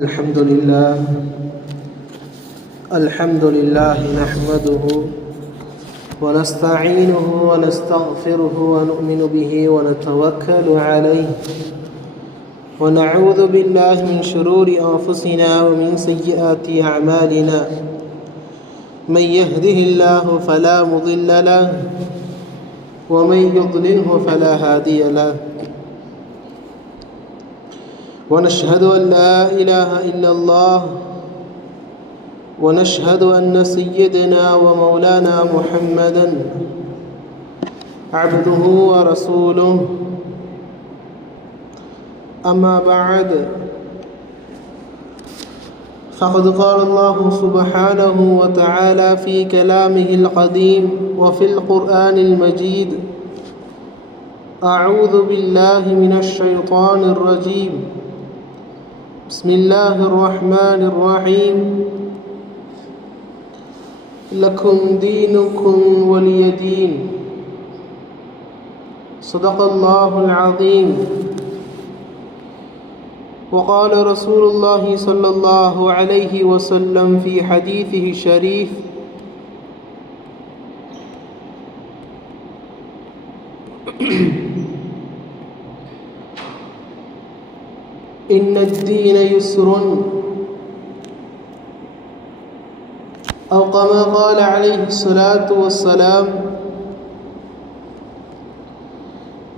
الحمد لله نحمده ونستعينه ونستغفره ونؤمن به ونتوكل عليه ونعوذ بالله من شرور أنفسنا ومن سيئات أعمالنا من يهده الله فلا مضل له ومن يضلله فلا هادي له ونشهد أن لا إله إلا الله ونشهد أن سيدنا ومولانا محمدا عبده ورسوله أما بعد فقد قال الله سبحانه وتعالى في كلامه القديم وفي القرآن المجيد أعوذ بالله من الشيطان الرجيم بسم الله الرحمن الرحيم لكم دينكم ولي دين صدق الله العظيم وقال رسول الله صلى الله عليه وسلم في حديثه الشريف إن الدين يسر أو كما قال عليه الصلاة والسلام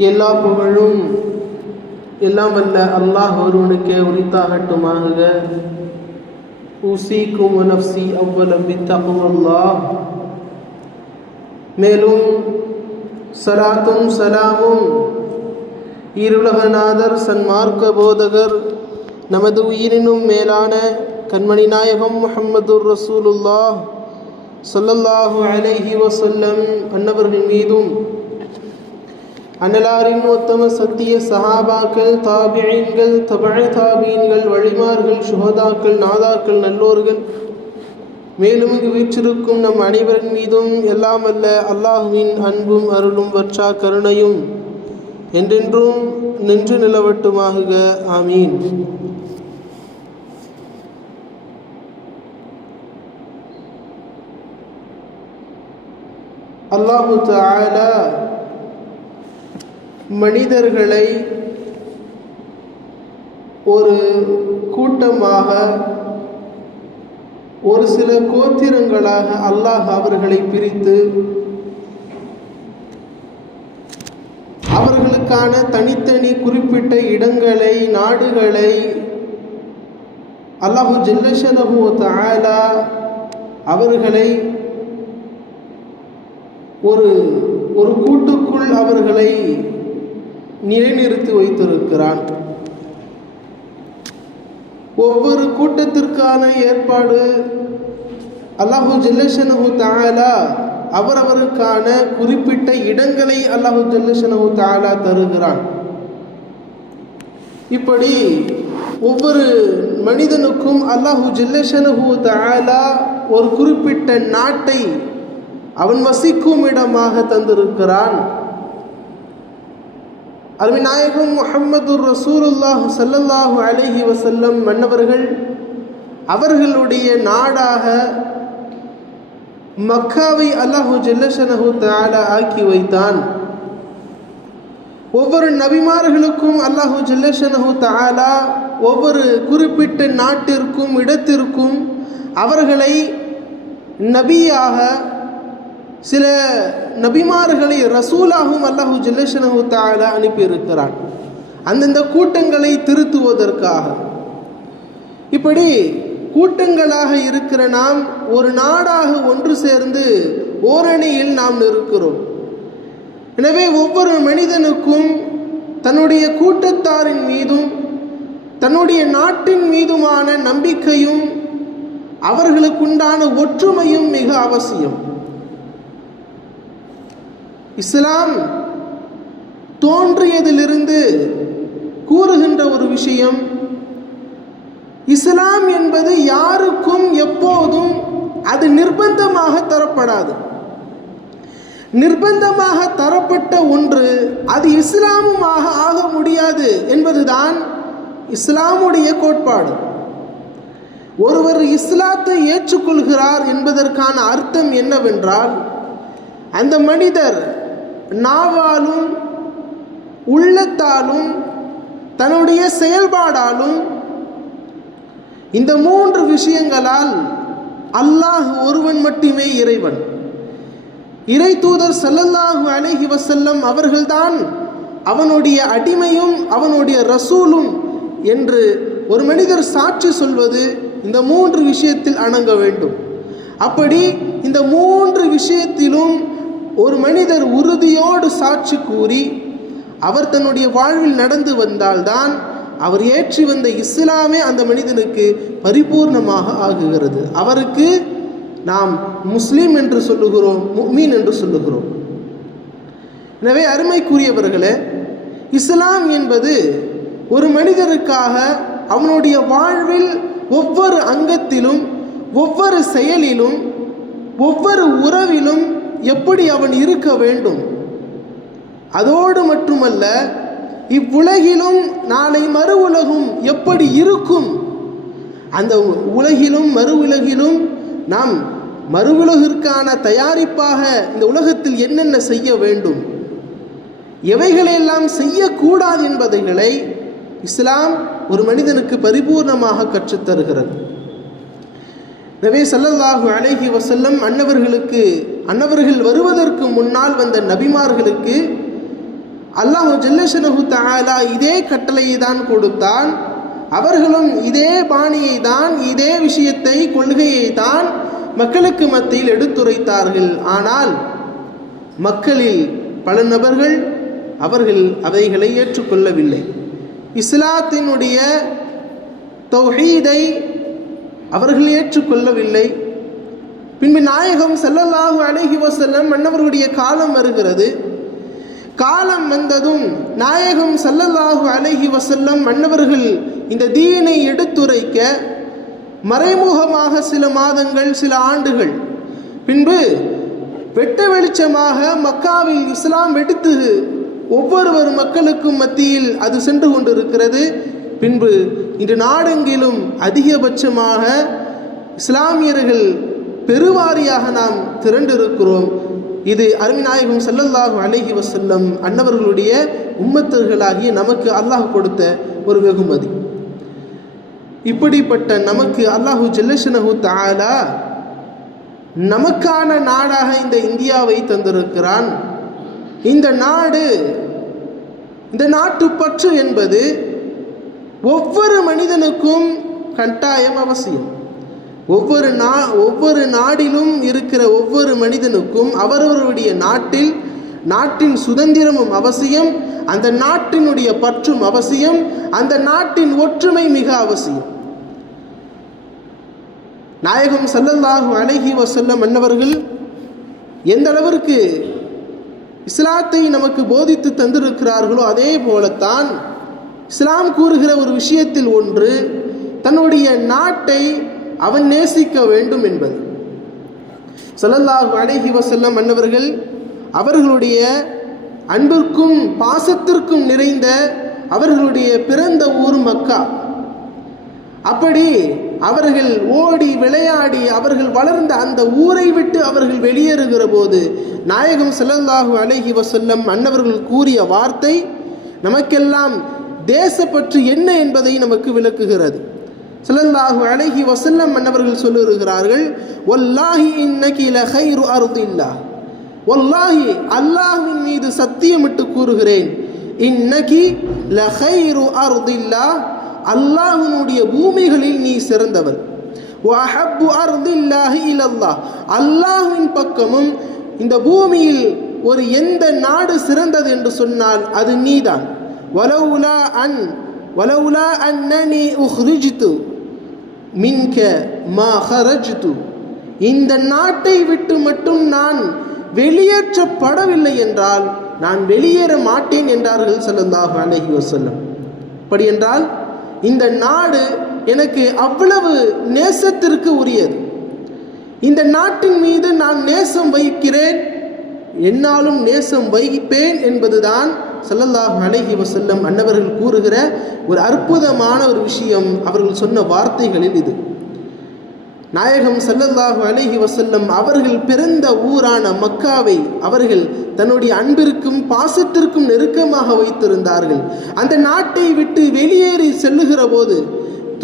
எல்லா புகழும் எல்லாம் வல்ல அல்லாஹ் ஒருவனுக்கே உரித்தாகட்டுமாக. ஊசிக்கும் நஃப்ஸி அவ்வலம் பித்தக்வல்லாஹ். மேலும் ஸலாத்தும் ஸலாமும் ஈருலகநாதர் சன்மார்க்க போதகர் நமது உயிரினும் மேலான கண்மணி நாயகம் முஹம்மதுர் ரசூலுல்லாஹ் ஸல்லல்லாஹு அலைஹி வஸல்லம் அன்னவர்கள் மீதும் அன்னலாரின் உத்தம சத்திய சஹாபாக்கள், தாபிஈன்கள், தபஅ தாபீன்கள், வழிமார்கள், சுஹதாக்கள், நாதாக்கள், நல்லோர்கள், மேலும் இங்கு வீற்றிருக்கும் நம் அனைவரின் மீதும் எல்லாம் அல்ல அல்லாஹுவின் அன்பும் அருளும் வற்றா கருணையும் என்றென்றும் நின்று நிலவட்டுமாக. ஆமீன். அல்லாஹு தஆலா மனிதர்களை ஒரு கூட்டமாக, ஒரு சில கோத்திரங்களாக அல்லாஹ் அவர்களை பிரித்து அவர்களுக்கான தனித்தனி குறிப்பிட்ட இடங்களை, நாடுகளை அல்லாஹு ஜல்லஷனஹு தஆலா அவர்களை ஒரு கூட்டுக்குள் அவர்களை நிலைநிறுத்தி வைத்திருக்கிறான். ஒவ்வொரு கூட்டத்திற்கான ஏற்பாடு அல்லாஹு ஜல்லஷனஹு தஆலா அவரவருக்கான குறிப்பிட்ட இடங்களை அல்லாஹு ஜல்லஷனஹு தஆலா தருகிறான். இப்படி ஒவ்வொரு மனிதனுக்கும் அல்லாஹு ஜல்லஷனஹு தஆலா ஒரு குறிப்பிட்ட நாட்டை அவன் வசிக்கும் இடமாக தந்திருக்கிறான். அருமை நாயகம் முஹம்மதுர் ரசூலுல்லாஹ் ஸல்லல்லாஹு அலைஹி வஸல்லம் மன்னவர்கள் அவர்களுடைய நாடாக மக்காவை அல்லாஹு ஜல்லஷனஹு தஆலா ஆக்கி வைத்தான். ஒவ்வொரு நபிமார்களுக்கும் அல்லாஹு ஜல்லஷனஹு தஆலா ஒவ்வொரு குறிப்பிட்ட நாட்டிற்கும் இடத்திற்கும் அவர்களை நபியாக, சில நபிமார்களை ரசூலாகவும் அல்லாஹு ஜல்லஷனஹு தஆலா அனுப்பியிருக்கிறான் அந்தந்த கூட்டங்களை திருத்துவதற்காக. இப்படி கூட்டங்களாக இருக்கிற நாம் ஒரு நாடாக ஒன்று சேர்ந்து ஓரணியில் நாம் இருக்கிறோம். எனவே ஒவ்வொரு மனிதனுக்கும் தன்னுடைய கூட்டத்தாரின் மீதும் தன்னுடைய நாட்டின் மீதுமான நம்பிக்கையும் அவர்களுக்குண்டான ஒற்றுமையும் மிக அவசியம். இஸ்லாம் தோன்றியதிலிருந்து கூறுகின்ற ஒரு விஷயம், இஸ்லாம் என்பது யாருக்கும் எப்போதும் அது நிர்பந்தமாக தரப்படாது. நிர்பந்தமாக தரப்பட்ட ஒன்று அது இஸ்லாமுமாக ஆக முடியாது என்பதுதான் இஸ்லாமுடைய கோட்பாடு. ஒருவர் இஸ்லாத்தை ஏற்றுக்கொள்கிறார் என்பதற்கான அர்த்தம் என்னவென்றால், அந்த மனிதர் நாவாலும் உள்ளத்தாலும் தன்னுடைய செயல்பாடாலும் இந்த 3 விஷயங்களால் அல்லாஹ் ஒருவன் மட்டுமே இறைவன், இறை தூதர் ஸல்லல்லாஹு அலைஹி வஸல்லம் அவர்கள்தான் அவனுடைய அடிமையும் அவனுடைய ரசூலும் என்று ஒரு மனிதர் சாட்சி சொல்வது இந்த 3 விஷயத்தில் அடங்க வேண்டும். அப்படி இந்த 3 விஷயத்திலும் ஒரு மனிதர் உறுதியோடு சாட்சி கூறி அவர் தன்னுடைய வாழ்வில் நடந்து வந்தால்தான் அவர் ஏற்றி வந்த இஸ்லாமே அந்த மனிதனுக்கு பரிபூர்ணமாக ஆகுகிறது. அவருக்கு நாம் முஸ்லீம் என்று சொல்லுகிறோம், முஃமின் என்று சொல்லுகிறோம். எனவே அருமைக்குரியவர்களே, இஸ்லாம் என்பது ஒரு மனிதருக்காக அவனுடைய வாழ்வில் ஒவ்வொரு அங்கத்திலும் ஒவ்வொரு செயலிலும் ஒவ்வொரு உறவிலும் எப்படி அவன் இருக்க வேண்டும், அதோடு மட்டுமல்ல இவ்வுலகிலும் நாளை மறு உலகும் எப்படி இருக்கும், அந்த உலகிலும் மறு உலகிலும் நாம் மறு உலகிற்கான தயாரிப்பாக இந்த உலகத்தில் என்னென்ன செய்ய வேண்டும், எவைகளெல்லாம் செய்யக்கூடாது என்பதைகளை இஸ்லாம் ஒரு மனிதனுக்கு பரிபூர்ணமாக கற்றுத்தருகிறது. நபி ஸல்லல்லாஹு அலைஹி வஸல்லம் அன்னவர்கள் வருவதற்கு முன்னால் வந்த நபிமார்களுக்கு அல்லாஹ் ஜல்லஷனஹு தஆலா இதே கட்டளையை தான் கொடுத்தான். அவர்களும் இதே பாணியை தான், இதே விஷயத்தை, கொள்கையை தான் மக்களுக்கு மத்தியில் எடுத்துரைத்தார்கள். ஆனால் மக்களில் பல நபர்கள் அவர்கள் அவைகளை ஏற்றுக்கொள்ளவில்லை. இஸ்லாத்தினுடைய தௌஹீதை அவர்கள் ஏற்றுக்கொள்ளவில்லை. பின்பு நாயகம் ஸல்லல்லாஹு அலைஹி வஸல்லம் அன்னவர்களுடைய காலம் வருகிறது. காலம் வந்ததும் நாயகம் ஸல்லல்லாஹு அலைஹி வஸல்லம் அன்னவர்கள் இந்த தீனை எடுத்துரைக்க மறைமுகமாக சில மாதங்கள், சில ஆண்டுகள் பின்பு வெட்ட வெளிச்சமாக மக்காவில் இஸ்லாம் வெடித்து ஒவ்வொரு மக்களுக்கும் மத்தியில் அது சென்று கொண்டிருக்கிறது. பின்பு இன்று நாடெங்கிலும் அதிகபட்சமாக இஸ்லாமியர்கள் பெருவாரியாக நாம் திரண்டிருக்கிறோம். இது அருமைநாயகம் ஸல்லல்லாஹு அலைஹி வஸல்லம் அன்னவர்களுடைய உம்மத்தர்களாகிய நமக்கு அல்லாஹ் கொடுத்த ஒரு வெகுமதி. இப்படிப்பட்ட நமக்கு அல்லாஹு ஜல்லஷனஹு தஆலா நமக்கான நாடாக இந்த இந்தியாவை தந்திருக்கிறான். இந்த நாடு, இந்த நாட்டுப்பற்று என்பது ஒவ்வொரு மனிதனுக்கும் கட்டாயம் அவசியம். ஒவ்வொரு நாடிலும் இருக்கிற ஒவ்வொரு மனிதனுக்கும் அவரவருடைய நாட்டின் சுதந்திரமும் அவசியம், அந்த நாட்டினுடைய பற்றும் அவசியம், அந்த நாட்டின் ஒற்றுமை மிக அவசியம். நாயகம் ஸல்லல்லாஹு அலைஹி வஸல்லம் அன்னவர்கள் எந்த அளவிற்கு இஸ்லாத்தை நமக்கு போதித்து தந்திருக்கிறார்களோ அதே போலத்தான் இஸ்லாம் கூறுகிற ஒரு விஷயத்தில் ஒன்று, தன்னுடைய நாட்டை அவன் நேசிக்க வேண்டும் என்பது. ஸல்லல்லாஹு அலைஹி வஸல்லம் அன்னவர்கள் அவர்களுடைய அன்பிற்கும் பாசத்திற்கும் நிறைந்த அவர்களுடைய பிறந்த ஊர் மக்கா. அப்படி அவர்கள் ஓடி விளையாடி அவர்கள் வளர்ந்த அந்த ஊரை விட்டு அவர்கள் வெளியேறுகிற போது நாயகம் ஸல்லல்லாஹு அலைஹி வஸல்லம் அன்னவர்கள் கூறிய வார்த்தை நமக்கெல்லாம் தேசப்பற்று என்ன என்பதை நமக்கு விளக்குகிறது. ஸல்லல்லாஹு அலைஹி வஸல்லம் அன்னவர்கள் சொல்லுகிறார்கள், வல்லாஹி இன்னகி லகைரு அர்தில்லாஹ், வல்லாஹி அல்லாஹ்வின் மீது சத்தியமிட்டு கூறுகிறேன், இன்னகி லகைரு அர்தில்லாஹ், அல்லாஹ்வினுடைய பூமிகளில் நீ சிறந்தவர். வஅஹப்பு அர்தில்லாஹி இலல்லாஹ், அல்லாஹ்வின் பக்கமும் இந்த பூமியில் ஒரு எந்த நாடு சிறந்தது என்று சொன்னால் அது நீதான். வலவுலா அன்னனி உஹ்ரிஜ்து மின்க மா ஹரஜ்து, இந்த நாட்டை விட்டு மட்டும் நான் வெளியேற்றப்படவில்லை என்றால் நான் வெளியேற மாட்டேன் என்றார்கள் ஸல்லல்லாஹு அலைஹி வஸல்லம். அப்படி என்றால் இந்த நாடு எனக்கு அவ்வளவு நேசத்திற்கு உரியது. இந்த நாட்டின் மீது நான் நேசம் வைக்கிறேன், என்னாலும் நேசம் வைப்பேன் என்பதுதான் ஸல்லல்லாஹு அலைஹி வஸல்லம் அன்னவர்கள் கூறுகிற ஒரு அற்புதமான ஒரு விஷயம். அவர்கள் சொன்ன வார்த்தைகளில் இது. நாயகம் ஸல்லல்லாஹு அலைஹி வஸல்லம் அவர்கள் பிறந்த ஊரான மக்காவை அவர்கள் தன்னுடைய அன்பிற்கும் பாசத்திற்கும் நெருக்கமாக வைத்திருந்தார்கள். அந்த நாட்டை விட்டு வெளியேறி செல்லுகிற போது,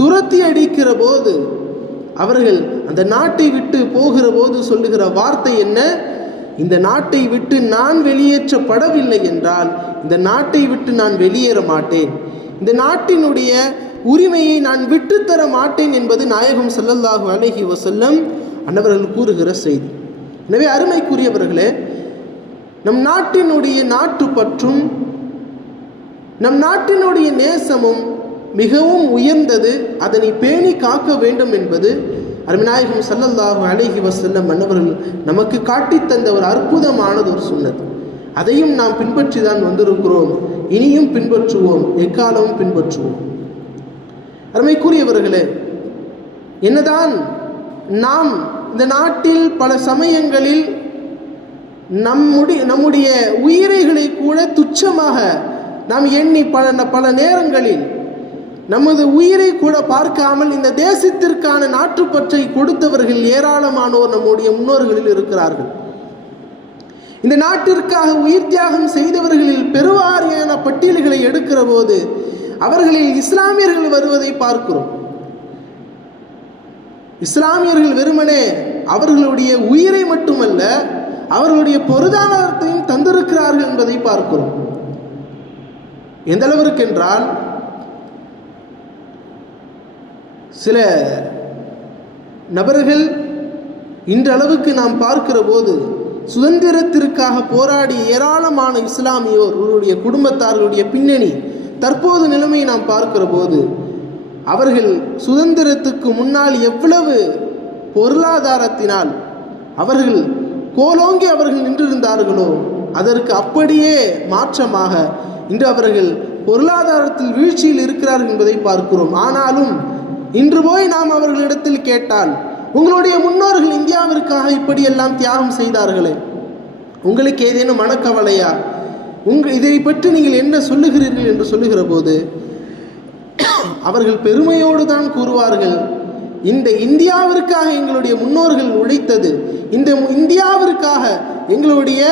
துரத்தி அடிக்கிற போது, அவர்கள் அந்த நாட்டை விட்டு போகிற போது சொல்லுகிற வார்த்தை என்ன? இந்த நாட்டை விட்டு நான் வெளியேற்றப்படவில்லை என்றால் இந்த நாட்டை விட்டு நான் வெளியேற மாட்டேன், இந்த நாட்டினுடைய உரிமையை நான் விட்டுத்தர மாட்டேன் என்பது நாயகம் ஸல்லல்லாஹு அலைஹி வஸல்லம் அன்னவர்கள் கூறுகிற செய்தி. எனவே அருமைக்குரியவர்களே, நம் நாட்டினுடைய நாட்டுப்பற்றும் நம் நாட்டினுடைய நேசமும் மிகவும் உயர்ந்தது. அதனை பேணி காக்க வேண்டும் என்பது அருமைநாயகம் ஸல்லல்லாஹு அலைஹி வஸல்லம் அன்னவர்கள் நமக்கு காட்டித்தந்த ஒரு அற்புதமானது ஒரு சுன்னத். அதையும் நாம் பின்பற்றி தான் வந்திருக்கிறோம், இனியும் பின்பற்றுவோம், எக்காலமும் பின்பற்றுவோம். அருமைக்குரியவர்களே, என்னதான் நாம் இந்த நாட்டில் பல சமயங்களில் நம்முடைய உயிரைகளை கூட துச்சமாக நாம் எண்ணி பல நேரங்களில் நமது உயிரை கூட பார்க்காமல் இந்த தேசத்திற்கான நாட்டுப்பற்றை கொடுத்தவர்கள் ஏராளமானோர் நம்முடைய முன்னோர்களில் இருக்கிறார்கள். இந்த நாட்டிற்காக உயிர் தியாகம் செய்தவர்களில் பெருவாரியான பட்டியல்களை எடுக்கிற போது அவர்களில் இஸ்லாமியர்கள் வருவதை பார்க்கிறோம். இஸ்லாமியர்கள் வெறுமனே அவர்களுடைய உயிரை மட்டுமல்ல, அவர்களுடைய பொருளாதாரத்தையும் தந்திருக்கிறார்கள் என்பதை பார்க்கிறோம். எந்த அளவிற்கு என்றால், சில நபர்கள் இன்றளவுக்கு நாம் பார்க்கிற போது சுதந்திரத்திற்காக போராடி ஏராளமான இஸ்லாமியோருடைய குடும்பத்தார்களுடைய பின்னணி தற்போது நிலைமையை நாம் பார்க்கிற போது அவர்கள் சுதந்திரத்துக்கு முன்னால் எவ்வளவு பொருளாதாரத்தினால் அவர்கள் கோலோங்கி அவர்கள் நின்றிருந்தார்களோ அதற்கு அப்படியே மாற்றமாக இன்று அவர்கள் பொருளாதாரத்தில் வீழ்ச்சியில் இருக்கிறார்கள் என்பதை பார்க்கிறோம். ஆனாலும் இன்று போய் நாம் அவர்களிடத்தில் கேட்டால், உங்களுடைய முன்னோர்கள் இந்தியாவிற்காக இப்படியெல்லாம் தியாகம் செய்தார்களே, உங்களுக்கு ஏதேனும் மனக்கவலையா, இதை பற்றி நீங்கள் என்ன சொல்லுகிறீர்கள் என்று சொல்லுகிற போது அவர்கள் பெருமையோடு தான் கூறுவார்கள், இந்த இந்தியாவிற்காக எங்களுடைய முன்னோர்கள் உழைத்தது, இந்த இந்தியாவிற்காக எங்களுடைய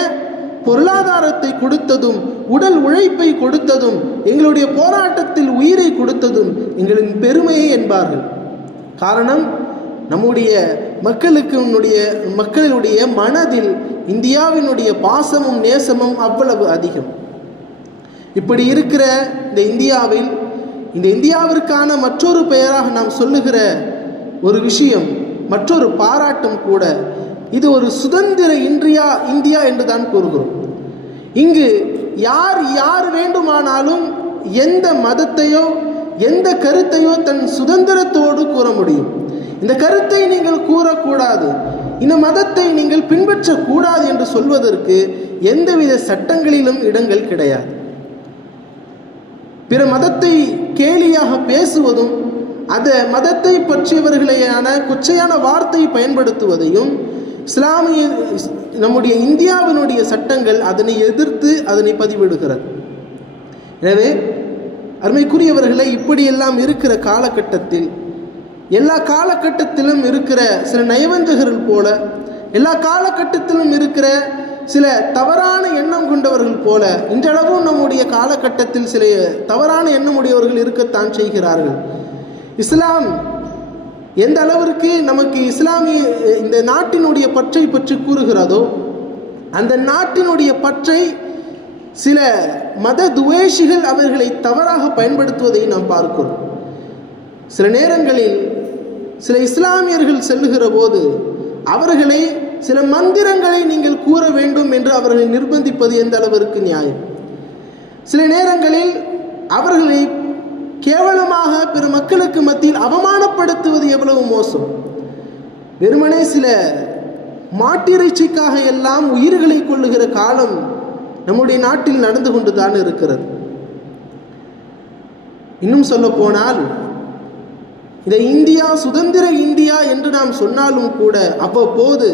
பொருளாதாரத்தை கொடுத்ததும், உடல் உழைப்பை கொடுத்ததும், எங்களுடைய போராட்டத்தில் உயிரை கொடுத்ததும் எங்களின் பெருமையை என்பார்கள். காரணம், நம்முடைய மக்களுடைய மனதில் இந்தியாவினுடைய பாசமும் நேசமும் அவ்வளவு அதிகம். இப்படி இருக்கிற இந்த இந்தியாவிற்கான மற்றொரு பெயராக நாம் சொல்லுகிற ஒரு விஷயம், மற்றொரு பாராட்டும் கூட, இது ஒரு சுதந்திர இந்தியா என்று தான் கூறுகிறோம். இங்கு யார் வேண்டுமானாலும் எந்த மதத்தையோ எந்த கருத்தையோ தன் சுதந்திரத்தோடு கூற முடியும். இந்த கருத்தை நீங்கள் கூறக்கூடாது, இந்த மதத்தை நீங்கள் பின்பற்றக்கூடாது என்று சொல்வதற்கு எந்தவித சட்டங்களிலும் இடங்கள் கிடையாது. பிற மதத்தை கேலியாக பேசுவதும் அந்த மதத்தை பற்றியவர்களையான கொச்சையான வார்த்தை பயன்படுத்துவதையும் நம்முடைய இந்தியாவினுடைய சட்டங்கள் அதனை எதிர்த்து அதனை பதிவிடுகிறது. எனவே அருமைக்குரியவர்களை, இப்படியெல்லாம் இருக்கிற காலகட்டத்தில், எல்லா காலகட்டத்திலும் இருக்கிற சில நயவஞ்சகர்கள் போல, எல்லா காலகட்டத்திலும் இருக்கிற சில தவறான எண்ணம் கொண்டவர்கள் போல இன்றளவும் நம்முடைய காலகட்டத்தில் சில தவறான எண்ணம் உடையவர்கள் இருக்கத்தான் செய்கிறார்கள். இஸ்லாம் எந்த அளவிற்கு நமக்கு இந்த நாட்டினுடைய பற்றை பற்றி கூறுகிறதோ, அந்த நாட்டினுடைய பற்றை சில மத துவேஷிகள் அவர்களை தவறாக பயன்படுத்துவதை நாம் பார்க்கிறோம். சில நேரங்களில் சில இஸ்லாமியர்கள் செல்லுகிற போது அவர்களை சில மந்திரங்களை நீங்கள் கூற வேண்டும் என்று அவர்களை நிர்பந்திப்பது எந்த அளவிற்கு நியாயம்? சில நேரங்களில் அவர்களை கேவலமாக பிற மக்களுக்கு மத்தியில் அவமானப்படுத்துவது எவ்வளவு மோசம். வெறுமனே சில மாட்டிறைச்சிக்காக எல்லாம் உயிர்களை கொள்ளுகிற காலம் நம்முடைய நாட்டில் நடந்து கொண்டுதான் இருக்கிறது. இன்னும் சொல்ல போனால், இந்த இந்தியா சுதந்திர இந்தியா என்று நாம் சொன்னாலும் கூட அவ்வப்போது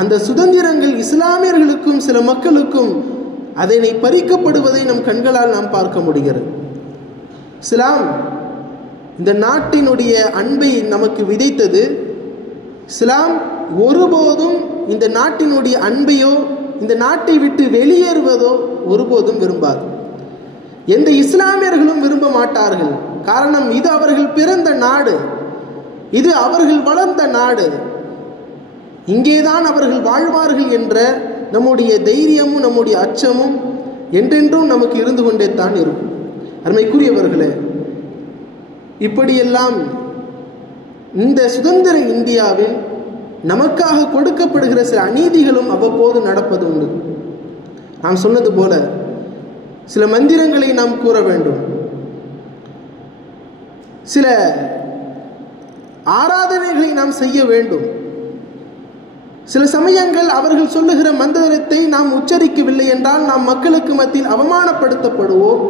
அந்த சுதந்திரங்கள் இஸ்லாமியர்களுக்கும் சில மக்களுக்கும் அதனை பறிக்கப்படுவதை நம் கண்களால் நாம் பார்க்க முடிகிறது. இஸ்லாம் இந்த நாட்டினுடைய அன்பை நமக்கு விதைத்தது, இஸ்லாம் ஒருபோதும் இந்த நாட்டினுடைய அன்பையோ இந்த நாட்டை விட்டு வெளியேறுவதோ ஒருபோதும் விரும்பாது. எந்த இஸ்லாமியர்களும் விரும்ப மாட்டார்கள். காரணம், இது அவர்கள் பிறந்த நாடு, இது அவர்கள் வளர்ந்த நாடு, இங்கேதான் அவர்கள் வாழ்வார்கள் என்ற நம்முடைய தைரியமும் நம்முடைய அச்சமும் என்றென்றும் நமக்கு இருந்து கொண்டே தான் இருக்கும். அருமைக்குரியவர்களே, இப்படியெல்லாம் இந்த சுதந்திர இந்தியாவில் நமக்காக கொடுக்கப்படுகிற சில அநீதிகளும் அவ்வப்போது நடப்பது உண்டு. நாம் சொன்னது போல சில மந்திரங்களை நாம் கூற வேண்டும், சில ஆராதனைகளை நாம் செய்ய வேண்டும். சில சமயங்கள் அவர்கள் சொல்லுகிற மந்திரத்தை நாம் உச்சரிக்கவில்லை என்றால் நாம் மக்களுக்கு மத்தியில் அவமானப்படுத்தப்படுவோம்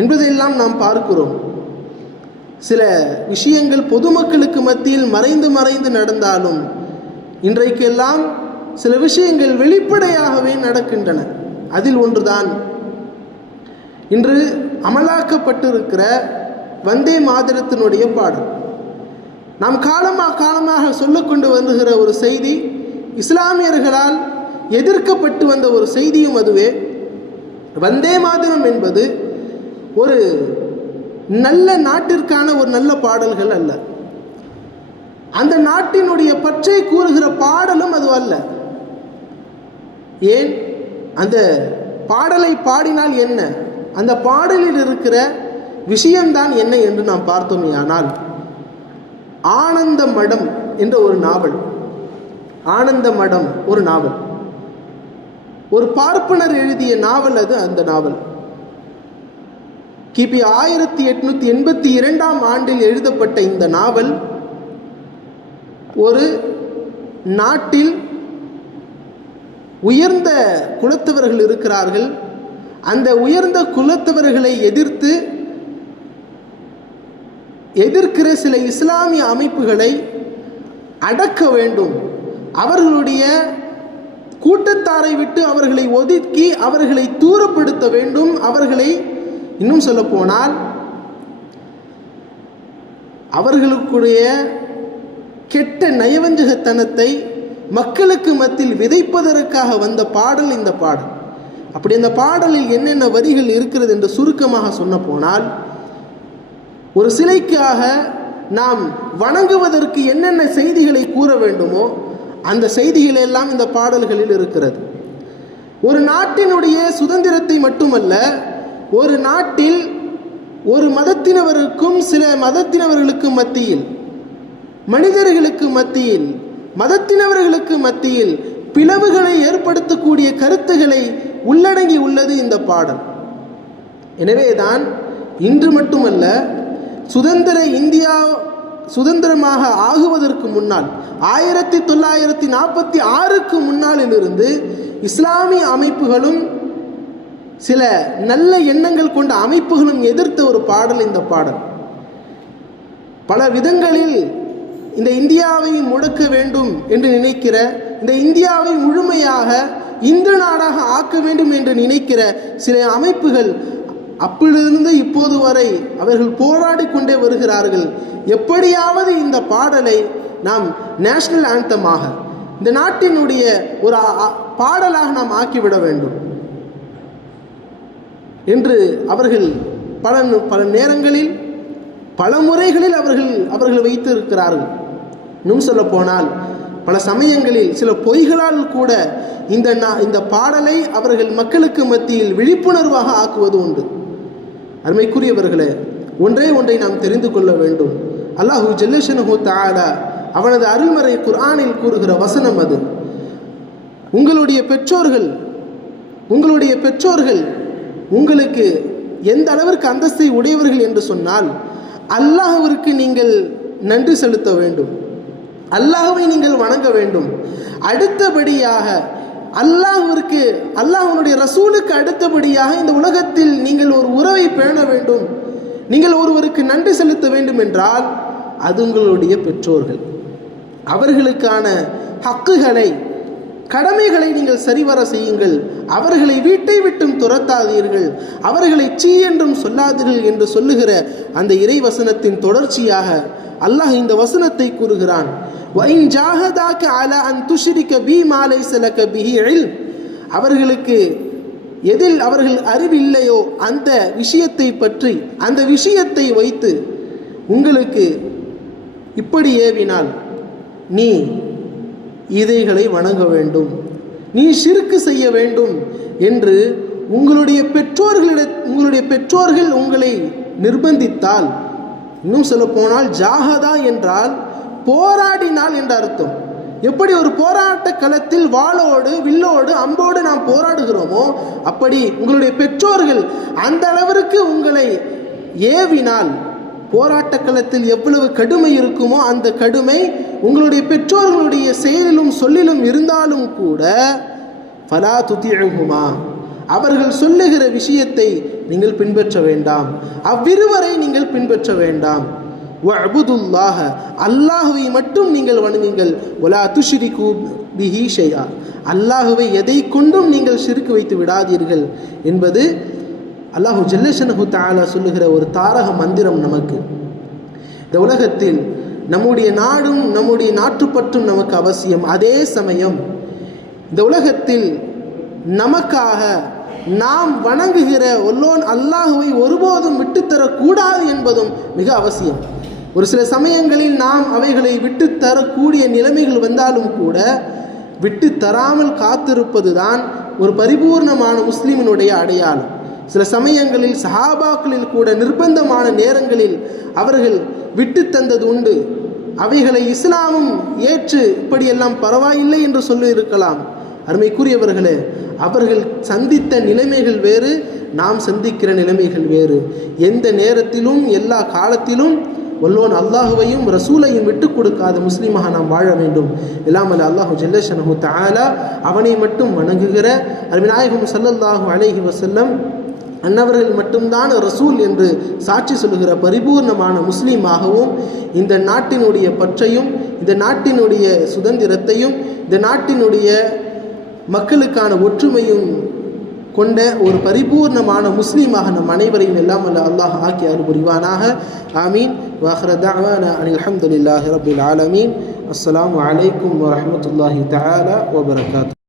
என்பதையெல்லாம் நாம் பார்க்கிறோம். சில விஷயங்கள் பொதுமக்களுக்கு மத்தியில் மறைந்து மறைந்து நடந்தாலும் இன்றைக்கெல்லாம் சில விஷயங்கள் வெளிப்படையாகவே நடக்கின்றன. அதில் ஒன்றுதான் இன்று அமலாக்கப்பட்டிருக்கிற வந்தே மாதரத்தினுடைய பாடல். நாம் காலமாக சொல்லிக்கொண்டு வருகிற ஒரு செய்தி, இஸ்லாமியர்களால் எதிர்க்கப்பட்டு வந்த ஒரு செய்தியும் அதுவே. வந்தே மாதரம் என்பது ஒரு நல்ல நாட்டிற்கான ஒரு நல்ல பாடல்கள் அல்ல, அந்த நாட்டினுடைய பற்றை கூறுகிற பாடலும் அது அல்ல. ஏன்? அந்த பாடலை பாடினால் என்ன, அந்த பாடலில் இருக்கிற விஷயம்தான் என்ன என்று நாம் பார்த்தோமே. ஆனால் ஆனந்த மடம் என்ற ஒரு நாவல், ஆனந்த மடம் ஒரு நாவல், ஒரு பார்ப்பனர் எழுதிய நாவல் அது. அந்த நாவல் கிபி 1882 ஆண்டில் எழுதப்பட்ட இந்த நாவல் ஒரு நாட்டில் உயர்ந்த குலத்தவர்கள் இருக்கிறார்கள். அந்த உயர்ந்த குலத்தவர்களை எதிர்க்கிற சில இஸ்லாமிய அமைப்புகளை அடக்க வேண்டும், அவர்களுடைய கூட்டத்தாரை விட்டு அவர்களை ஒதுக்கி அவர்களை தூரப்படுத்த வேண்டும். அவர்களை இன்னும் சொல்ல போனால் அவர்களுடைய கெட்ட நயவஞ்சகத்தனத்தை மக்களுக்கு மத்தியில் விதைப்பதற்காக வந்த பாடல் இந்த பாடல். அப்படி அந்த பாடலில் என்னென்ன வரிகள் இருக்கிறது என்று சுருக்கமாக சொன்ன போனால், ஒரு சிலைக்காக நாம் வணங்குவதற்கு என்னென்ன செய்திகளை கூற வேண்டுமோ அந்த செய்திகள் எல்லாம் இந்த பாடல்களில் இருக்கிறது. ஒரு நாட்டினுடைய சுதந்திரத்தை மட்டுமல்ல, ஒரு நாட்டில் ஒரு மதத்தினவருக்கும் சில மதத்தினவர்களுக்கு மத்தியில், மனிதர்களுக்கு மத்தியில், மதத்தினவர்களுக்கு மத்தியில் பிளவுகளை ஏற்படுத்தக்கூடிய கருத்துக்களை உள்ளடங்கி உள்ளது இந்த பாடல். எனவேதான் இன்று மட்டுமல்ல, சுதந்திர இந்தியா சுதந்திரமாக ஆகுவதற்கு முன்னால் 1946க்கு முன்னாலிலிருந்து இஸ்லாமிய அமைப்புகளும் சில நல்ல எண்ணங்கள் கொண்ட அமைப்புகளும் எதிர்த்த ஒரு பாடல் இந்த பாடல். பல விதங்களில் இந்த இந்தியாவை முடக்க வேண்டும் என்று நினைக்கிற, இந்த இந்தியாவை முழுமையாக இந்து நாடாக ஆக்க வேண்டும் என்று நினைக்கிற சில அமைப்புகள் அப்பொழுதிருந்து இப்போது வரை அவர்கள் போராடி கொண்டே வருகிறார்கள். எப்படியாவது இந்த பாடலை நாம் நேஷனல் ஆந்தமாக, இந்த நாட்டினுடைய ஒரு பாடலாக நாம் ஆக்கிவிட வேண்டும் என்று அவர்கள் பல நேரங்களில் பல முறைகளில் அவர்கள் வைத்து இருக்கிறார்கள். இன்னும் சொல்ல போனால் பல சமயங்களில் சில பொய்களால் கூட இந்த பாடலை அவர்கள் மக்களுக்கு மத்தியில் விழிப்புணர்வாக ஆக்குவது உண்டு. அருமைக்குரியவர்களே, ஒன்றை நாம் தெரிந்து கொள்ள வேண்டும். அல்லாஹு ஜல்லஷனஹு தஆலா அவனது அருள்மறை குர்ஆனில் கூறுகிற வசனம் அது, உங்களுடைய பெற்றோர்கள் உங்களுக்கு எந்த அளவிற்கு அந்தஸ்தை உடையவர்கள் என்று சொன்னால் அல்லாஹ்விற்கு நீங்கள் நன்றி செலுத்த வேண்டும், அல்லாஹ்வை நீங்கள் வணங்க வேண்டும். அடுத்தபடியாக அல்லாஹ்வுடைய ரசூலுக்கு அடுத்தபடியாக இந்த உலகத்தில் நீங்கள் ஒரு உறவை பேண வேண்டும், நீங்கள் ஒருவருக்கு நன்றி செலுத்த வேண்டும் என்றால் அது உங்களுடைய பெற்றோர்கள். அவர்களுக்கான ஹக்குகளை கடமைகளை நீங்கள் சரிவர செய்யுங்கள், அவர்களை வீட்டை விட்டும் துரத்தாதீர்கள், அவர்களை சீ என்றும் சொல்லாதீர்கள் என்று சொல்லுகிற அந்த இறை வசனத்தின் தொடர்ச்சியாக அல்லாஹ் இந்த வசனத்தை கூறுகிறான். وَإِنْ جَاهَدَاكَ عَلَى أَنْ تُشْرِكَ بِي مَا لَيْسَ لَكَ بِهِ عِلْمٌ, அவர்களுக்கு எதில் அவர்கள் அறிவில்லையோ அந்த விஷயத்தை பற்றி, அந்த விஷயத்தை வைத்து உங்களுக்கு இப்படி ஏவினால் நீ இதைகளை வணங்க வேண்டும், நீ ஷிர்க் செய்ய வேண்டும் என்று உங்களுடைய பெற்றோர்கள் உங்களை நிர்பந்தித்தால், இன்னும் சொல்ல போனால் ஜாஹதா என்றால் போராடினால் என்ற அர்த்தம். எப்படி ஒரு போராட்ட களத்தில் வாளோடு வில்லோடு அம்போடு நாம் போராடுகிறோமோ அப்படி உங்களுடைய பெற்றோர்கள் அந்த அளவிற்கு உங்களை ஏவினால், போராட்ட களத்தில் எவ்வளவு கடுமை இருக்குமோ அந்த கடுமை உங்களுடைய பெற்றோர்களுடைய செயலிலும் சொல்லிலும் இருந்தாலும் கூட ஃபலா துதிஉஹுமா, அவர்கள் சொல்லுகிற விஷயத்தை நீங்கள் பின்பற்ற வேண்டாம், அவ்விருவரை நீங்கள் பின்பற்ற வேண்டாம். வஅபுதுல்லாஹ, அல்லாஹுவை மட்டும் நீங்கள் வணங்குங்கள். வலா துஷ்ரிகு பிஹி ஷைஆ, அல்லாஹுவை எதை கொண்டும் நீங்கள் ஷிர்க் வைத்து விடாதீர்கள் என்பது அல்லாஹு ஜல்லஷனஹு தஆலா சொல்லுகிற ஒரு தாரக மந்திரம். நமக்கு இந்த உலகத்தில் நம்முடைய நாடும் நம்முடைய நாட்டுப்பற்றும் நமக்கு அவசியம். அதே சமயம் இந்த உலகத்தில் நமக்காக நாம் வணங்குகிற ஒல்லோன் அல்லாஹுவை ஒருபோதும் விட்டுத்தரக்கூடாது என்பதும் மிக அவசியம். ஒரு சில சமயங்களில் நாம் அவைகளை விட்டுத்தரக்கூடிய நிலைமைகள் வந்தாலும் கூட விட்டு தராமல் காத்திருப்பது தான் ஒரு பரிபூர்ணமான முஸ்லிமினுடைய அடையாளம். சில சமயங்களில் சஹாபாக்களில் கூட நிர்பந்தமான நேரங்களில் அவர்கள் விட்டு தந்தது உண்டு. அவைகளை இஸ்லாமும் ஏற்று இப்படியெல்லாம் பரவாயில்லை என்று சொல்லியிருக்கலாம். அருமைக்குரியவர்களே, அவர்கள் சந்தித்த நிலைமைகள் வேறு, நாம் சந்திக்கிற நிலைமைகள் வேறு. எந்த நேரத்திலும் எல்லா காலத்திலும் வல்லோன் அல்லாஹுவையும் ரசூலையும் விட்டுக் கொடுக்காத முஸ்லீமாக நாம் வாழ வேண்டும். இல்லாமல் அல்லாஹு ஜல்லஷனஹு தஆலா அவனை மட்டும் வணங்குகிற அருமைநாயகம் ஸல்லல்லாஹு அலைஹி வஸல்லம் அன்னவர்கள் மட்டும்தான் ரசூல் என்று சாட்சி சொல்லுகிற பரிபூர்ணமான முஸ்லீமாகவும், இந்த நாட்டினுடைய பற்றையும் இந்த நாட்டினுடைய சுதந்திரத்தையும் இந்த நாட்டினுடைய மக்களுக்கான ஒற்றுமையும் கொண்ட ஒரு பரிபூர்ணமான முஸ்லீமாக நம் அனைவரையும் எல்லாம் அல்லாஹ் ஆக்கி அருள் புரிவானாக. ஆமீன். வாஹிர தஅவானா அனில் ஹம்துலில்லாஹி ரப்பில் ஆலமீன். அஸ்ஸலாமு அலைக்கும் வரஹ்மத்துல்லாஹி தஆலா வபரகாத்துஹு.